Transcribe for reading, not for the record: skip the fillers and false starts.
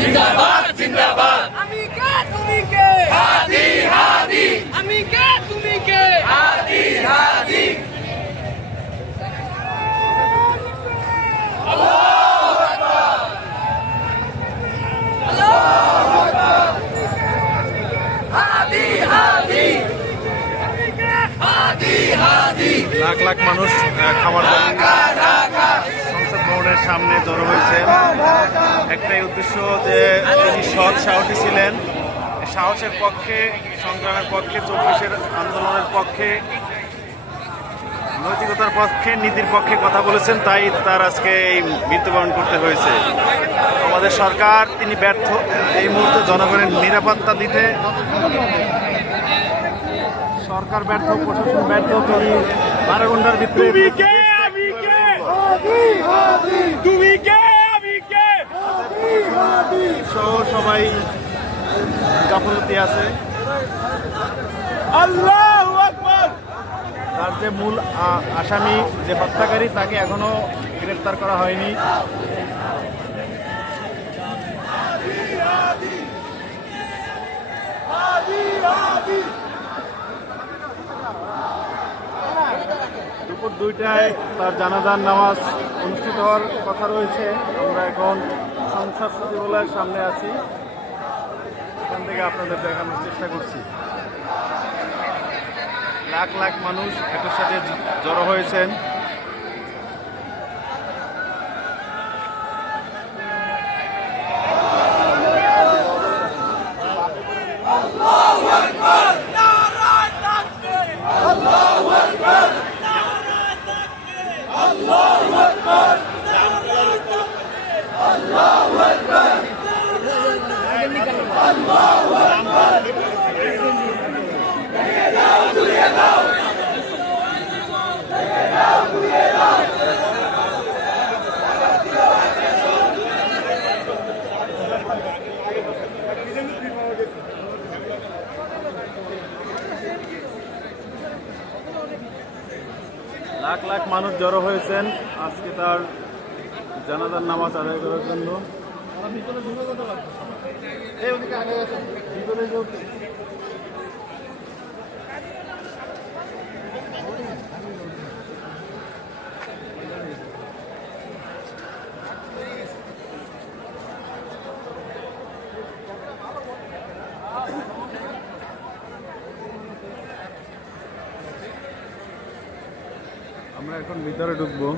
জিন্দাবাদ জিন্দাবাদ আমি কে তুমি কে হাদি হাদি আমি কে তুমি কে হাদি হাদি হাদি হাদি হাদি হাদি লাখ লাখ মানুষ খাবার সংসদ ভবনের সামনে জড়ো হয়েছে। একটাই উদ্দেশ্য যে তিনি সৎ সাহসী ছিলেন, সাহসের পক্ষে, সংগ্রামের পক্ষে, 24-এর আন্দোলনের পক্ষে, নৈতিকতার পক্ষে, নীতির পক্ষে কথা বলেছেন, তাই তার আজকে এই মৃত্যুবরণ করতে হয়েছে। আমাদের সরকার তিনি ব্যর্থ এই মুহূর্তে জনগণের নিরাপত্তা দিতে। সরকার ব্যর্থ, প্রশাসন ব্যর্থ। তিনি 12 ঘন্টার ভিতরে সহ সবাই গাফলতি আছে। আল্লাহু আকবার। তার যে মূল আসামি, যে হত্যাকারী, তাকে এখনো গ্রেফতার করা হয়নি। দুপুর 2টায় তার জানাজার নামাজ অনুষ্ঠিত হওয়ার কথা রয়েছে। আমরা এখন সংসদ সচিবালয়ের সামনে আছি, এখান থেকে আপনাদের দেখানোর চেষ্টা করছি। লাখ লাখ মানুষ একই সাথে জড়ো হয়েছেন। লাখ লাখ মানুষ জড়ো হয়েছেন আজকে তার জানাজার নামাজ আদায় করার জন্য। আমরা এখন ভিতরে ঢুকবো।